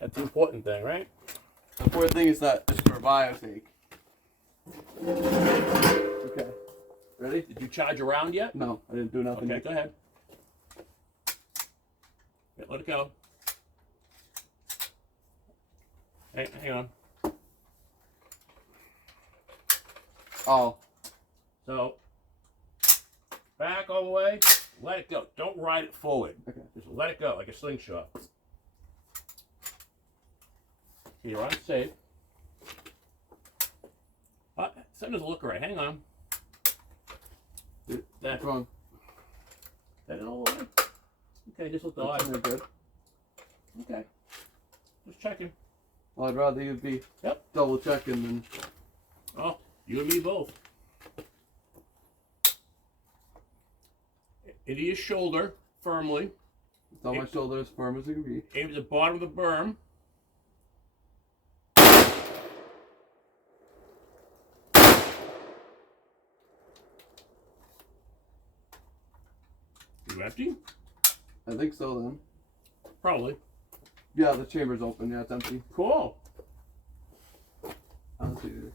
That's the important thing, right? The important thing is that it's for biosake. Okay. Ready? Did you charge around yet? No, I didn't do nothing. Okay, go ahead. Yeah, let it go. Hey, hang on. Oh. So, back all the way. Let it go. Don't ride it forward. Okay. Just let it go like a slingshot. You're on safe. Something doesn't look right. Hang on. What's wrong? That it all the way? Okay, just look the That's line. good. Okay. Just checking. Well, I'd rather you be double checking than. Oh, you and me both. Into your shoulder, firmly. It's on my shoulder as firm as it can be. Aim at the bottom of the berm. You empty? I think so then. Probably. Yeah, the chamber's open. Yeah, it's empty. Cool. I don't see it.